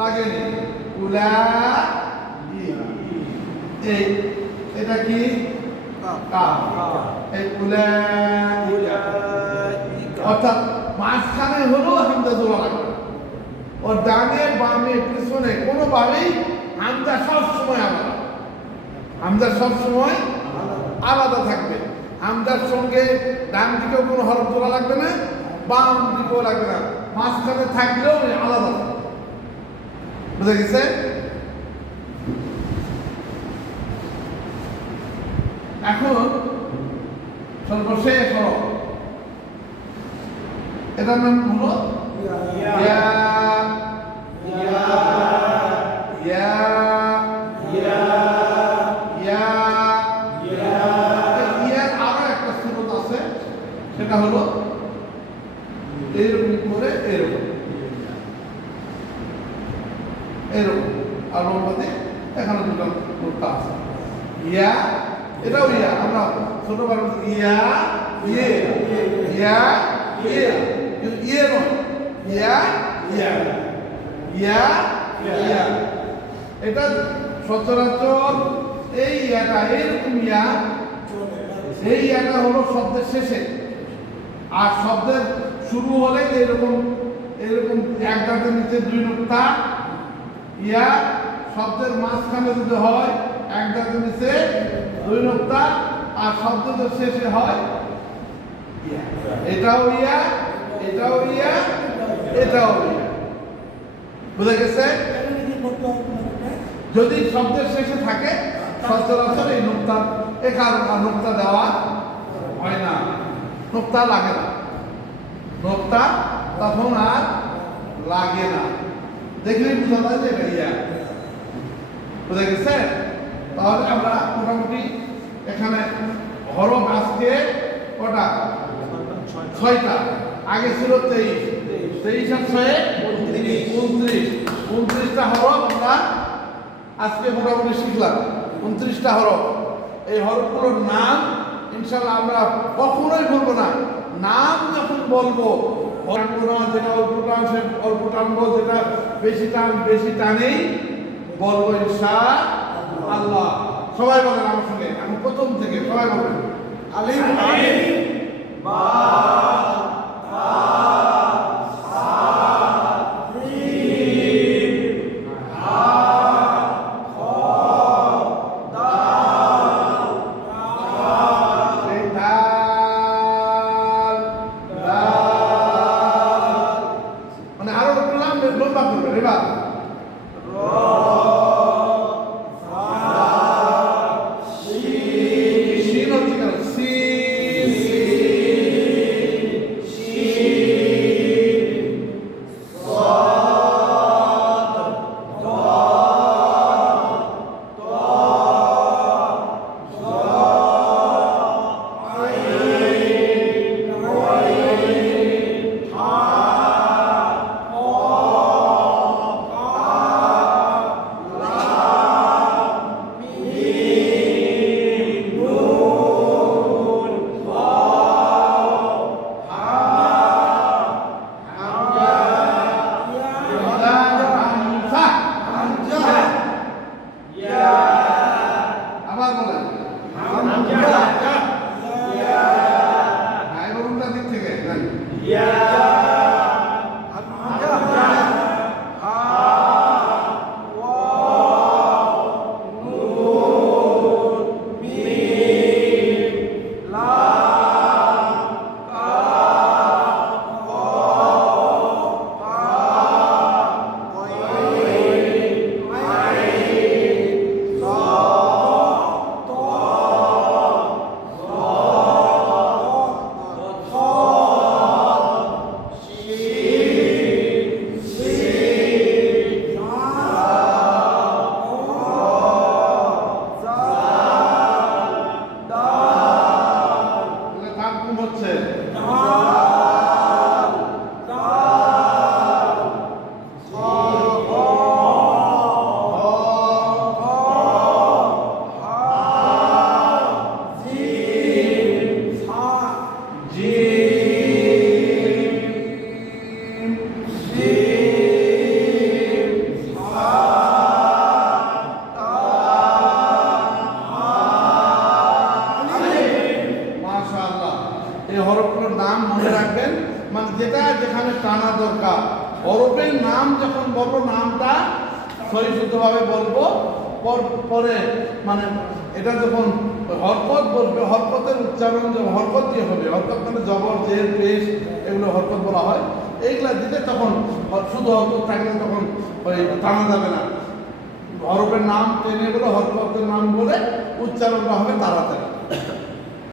লাগেনি উলা এই এটা কি কাফ এই উলা অর্থাৎ মাঝখানে হলো হামজা জোড়া লাগবে ওর ডানে বামে পিছনে কোনোভাবেই হামজা সবসময় আলাদা হামজা সবসময় আলাদা থাকবে হামজার সঙ্গে ডান দিকেও কোনো হরফ জোড়া লাগবে না বাম দিকেও লাগবে না মাঝখানে থাকলেও আলাদা থাকবে বুঝা গেছে এখন সর্বশেষ হরফ এটার নাম হলো ইয়া ইয়া ইয়া ইয়া ইয়া ইয়ার আরো একটা সুরত আছে সেটা হলো এরকম করে এরকম এরকম আর মধ্যে এখানে দুটো নোটটা আছে ইয়া এটাও ইয়া আমরা ছোট বড় ইয়া ইয়ে ইয়া ইয়ে ইয়ে নয় ইয়া ইয়া ইয়া ইয়া এটা সচরাচর এই ইয়াটা এরকম ইয়া এই ইয়াটা হলো শব্দের শেষে আর শব্দের শুরু হলে এরকম এরকম এক দাঁতের নিচে দুই নোক্তা ইয়া শব্দের মাঝখানে যদি হয় এক দাঁতের নিচে দুই নোক্তা আর শব্দের শেষে হয় ইয়া এটাও ইয়া এটাও ইয়া এটাও ইয়া বুঝা গেছে যদি শব্দের শেষে থাকে সচরাচর এই নোক্তা এ কারণ নোক্তা দেওয়া হয় না নোক্তা লাগে না নোক্তা তখন আর লাগে না দেখলেই বোঝা যায় যে এটা ইয়া বুঝা গেছে তাহলে আমরা মোটামুটি এখানে হরফ আজকে কটা 6টা আগে ছিল 23 আর 6 29টা হরফ আমরা আজকে মোটামুটি শিখলাম 29টা হরফ এই হরফগুলোর নাম ইনশাআল্লাহ আমরা কখনোই বলবো না নাম যখন বলবো যেটা অল্প টানবো যেটা বেশি টানেই বলবো ইনশাআল্লাহ সবাই বলেন আমার সঙ্গে আমি প্রথম থেকে সবাই বলেন আলিফ বা তা সা জিম হা খ দাল মানে আরো লম্বা করবেন এবার এই হরফগুলোর নাম মনে রাখবেন, মানে যেটা যেখানে টানা দরকার। হরফের নাম যখন বলবো নামটা সহিষ্ণুভাবে বলবো, পরে মানে এটা যখন হরকত বলবে, হরকতের উচ্চারণ যখন হরকত দিয়ে হবে, হরকত মানে জবর জের পেশ এগুলো হরকত বলা হয়, এইগুলা দিলে তখন শুধু হরকত থাকলে তখন ওই টানা যাবে না। হরফের নাম টেনে বলে হরকতের নাম বলে উচ্চারণটা হবে তাড়াতাড়ি।